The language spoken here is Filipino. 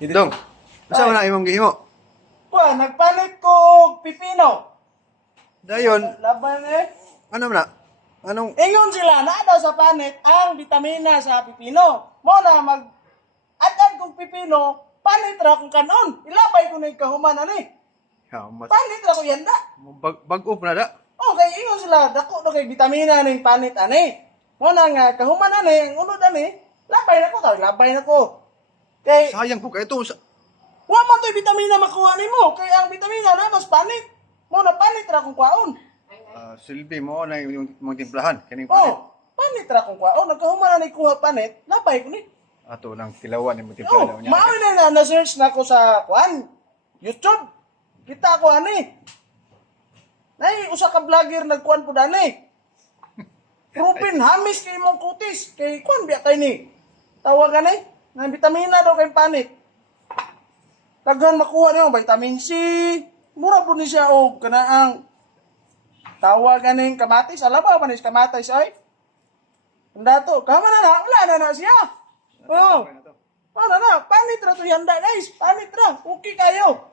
Dong, asa man ang imong gihimo? Kuha, nagpalit ko pipino. Dayon, Laban ano man na? Anong Ingon sila na daw sa panit ang vitamina sa pipino. Mo na mag-atad kong pipino, panit ra kung kanon. Ilabay ko na yung kahuman ani. mas Panit ra ko yanda. bag-up na da? Okay, ingon sila, dako na kay vitamina ning panit ani. Mo na nga kahuman ani, ang unod ani, labay na ko tayo, labay na ko. Kay Sayang po kayo ito. wa man to'y vitamina makuha nimo, kay ang vitamina na mas panit. Mo na panit ra kung kwaon. Silbi mo na yung mga timplahan. Kaning panit. Oh, panit ra kung kwaon, nagkahuman na ni kuha panit, labay ko ni. Ato lang tilawan yung mga Oh, timplahan niya. maawi na na-search na ko sa kuan, YouTube. Kita ko ani. Nay usa ka vlogger nagkuan pud ani. Rupin hamis kay imong kutis kay kuan biya kay ni. Tawag ani nga vitamina daw kay panit. Daghan makuha niyo vitamin C. Mura pud ni siya og kanaang tawag aning kamatis. Alam ba manis kamatis ay? Ang dato, kama na wala na siya. Oh. Ano na, panit ra to yanda guys. Panit ra. Okay kayo.